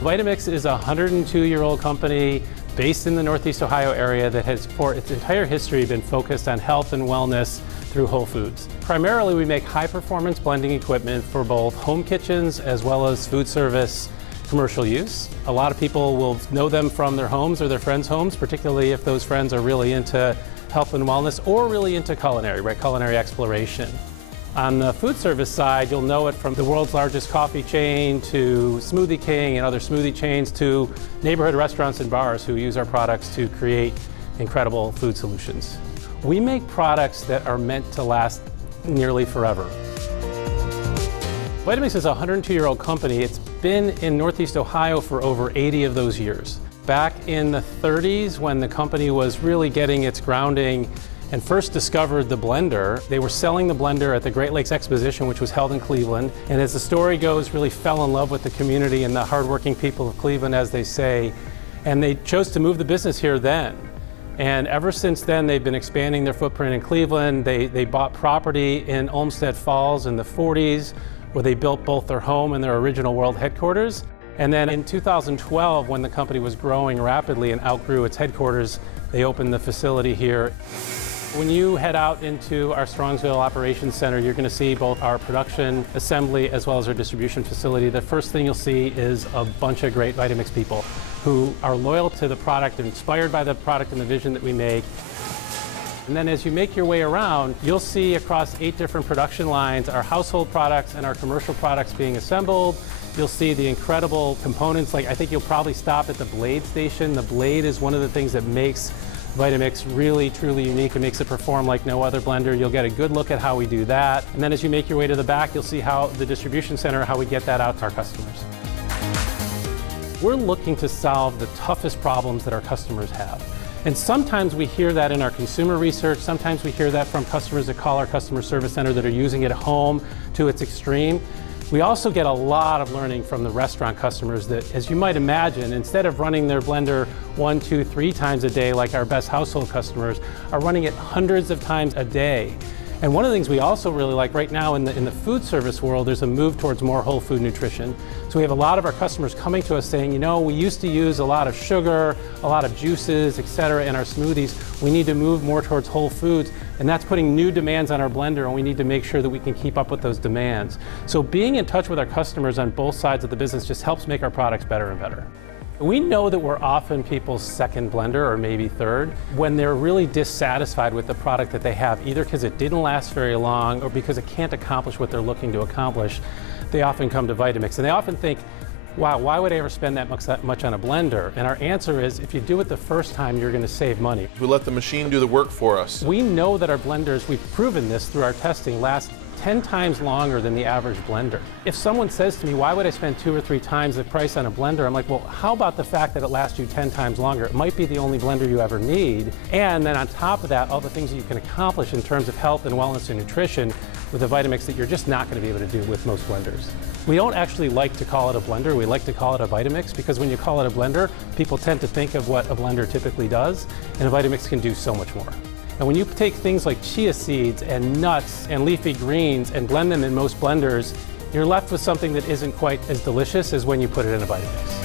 Vitamix is a 102-year-old company based in the Northeast Ohio area that has, for its entire history, been focused on health and wellness through whole foods. Primarily, we make high-performance blending equipment for both home kitchens as well as food service commercial use. A lot of people will know them from their homes or their friends' homes, particularly if those friends are really into health and wellness or really into culinary, right? Culinary exploration. On the food service side, you'll know it from the world's largest coffee chain to Smoothie King and other smoothie chains to neighborhood restaurants and bars who use our products to create incredible food solutions. We make products that are meant to last nearly forever. Vitamix is a 102-year-old company. It's been in Northeast Ohio for over 80 of those years. Back in the 30s, when the company was really getting its grounding and first discovered the blender, they were selling the blender at the Great Lakes Exposition, which was held in Cleveland. And as the story goes, really fell in love with the community and the hardworking people of Cleveland, as they say. And they chose to move the business here then. And ever since then, they've been expanding their footprint in Cleveland. They bought property in Olmsted Falls in the 40s, where they built both their home and their original world headquarters. And then in 2012, when the company was growing rapidly and outgrew its headquarters, they opened the facility here. When you head out into our Strongsville Operations Center, you're going to see both our production, assembly, as well as our distribution facility. The first thing you'll see is a bunch of great Vitamix people who are loyal to the product, inspired by the product and the vision that we make. And then as you make your way around, you'll see across 8 different production lines our household products and our commercial products being assembled. You'll see the incredible components, like I think you'll probably stop at the blade station. The blade is one of the things that makes Vitamix really, truly unique and makes it perform like no other blender. You'll get a good look at how we do that. And then as you make your way to the back, you'll see how the distribution center, how we get that out to our customers. We're looking to solve the toughest problems that our customers have. And sometimes we hear that in our consumer research, sometimes we hear that from customers that call our customer service center that are using it at home to its extreme. We also get a lot of learning from the restaurant customers that, as you might imagine, instead of running their blender 1, 2, 3 times a day like our best household customers, are running it hundreds of times a day. And one of the things we also really like right now in the food service world, there's a move towards more whole food nutrition. So we have a lot of our customers coming to us saying, you know, we used to use a lot of sugar, a lot of juices, etc. in our smoothies. We need to move more towards whole foods, and that's putting new demands on our blender, and we need to make sure that we can keep up with those demands. So being in touch with our customers on both sides of the business just helps make our products better and better. We know that we're often people's second blender or maybe third when they're really dissatisfied with the product that they have, either because it didn't last very long or because it can't accomplish what they're looking to accomplish. They often come to Vitamix and they often think, wow, why would I ever spend that much on a blender? And our answer is, if you do it the first time, you're going to save money. We let the machine do the work for us. We know that our blenders, we've proven this through our testing, last 10 times longer than the average blender. If someone says to me, why would I spend 2 or 3 times the price on a blender? I'm like, well, how about the fact that it lasts you 10 times longer? It might be the only blender you ever need. And then on top of that, all the things that you can accomplish in terms of health and wellness and nutrition with a Vitamix that you're just not going to be able to do with most blenders. We don't actually like to call it a blender. We like to call it a Vitamix because when you call it a blender, people tend to think of what a blender typically does, and a Vitamix can do so much more. And when you take things like chia seeds and nuts and leafy greens and blend them in most blenders, you're left with something that isn't quite as delicious as when you put it in a Vitamix.